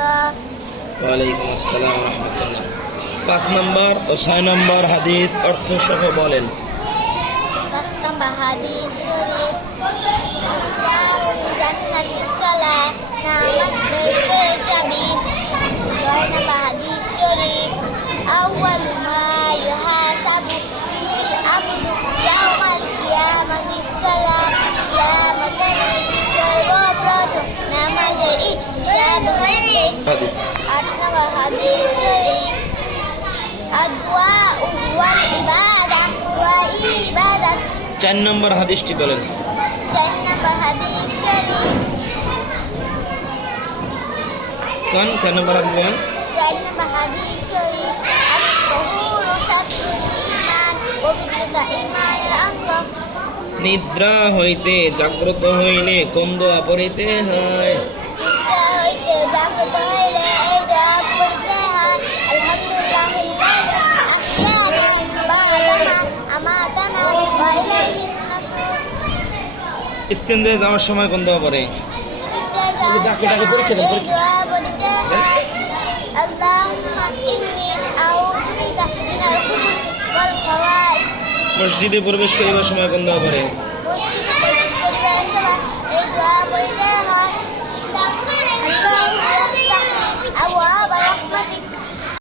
রাহমাতুল্লাহ। ওয়ালাইকুম আসসালাম ওয়া রাহমাতুল্লাহ। 5 নম্বর ও 6 নম্বর হাদিস অর্থ সহ বলেন। 5 নম্বর হাদিস শরীফ, মিফতাহুল জান্নাতিস সালাহ, নামাজ বেহেশতের চাবি। 6 নম্বর হাদিস শরীফ, আউয়ালু মা ইউহাসাবু বিহিল আবদু ইয়াউমাল কিয়ামাতিস সালাহ, কিয়ামতের দিন সর্বপ্রথম নামাজেরই হিসাব হবে। হাদিস 8 নম্বর হাদিস শরীফ, আদ-দুআউ ওয়াল ইবাদাহ ওয়া ইবাদাত। 4 নম্বর হাদিসটি বলেন। 4 নম্বর হাদিস শরীফ, 4 নম্বর হাদিস বলেন। 4 নম্বর হাদিস শরীফ, আত-তাহুরু শাতরুল ঈমান, পবিত্রতা ঈমানের অঙ্গ। নিদ্রা হইতে জাগ্রত হইলে কোন দোয়া পড়িতে হয়? নিদ্রা হইতে জাগ্রত হইলে এই দোয়া পড়িতে হয়, আলহামদুলিল্লাহিল্লাযী আহইয়ানা বা'দামা আমাতানা ওয়া ইলাইহিন নুশুর। ইস্তেঞ্জায় যাওয়ার সময় কোন দোয়া পড়ে? ইস্তিনজায় যাওয়ার সময় এই দোয়া পড়িতে হয়, আল্লাহুম্মা ইন্নী আউযু বিকা মিনাল খুবুসি ওয়াল খাবাইস। মসজিদে প্রবেশ করিবার সময় কোন দোয়া পড়ে? মসজিদে প্রবেশ করিবার সময় এই দোয়া পড়িতে হয়, আল্লাহুম্মা ইফতাহলি আবওয়াবা রাহমাতিক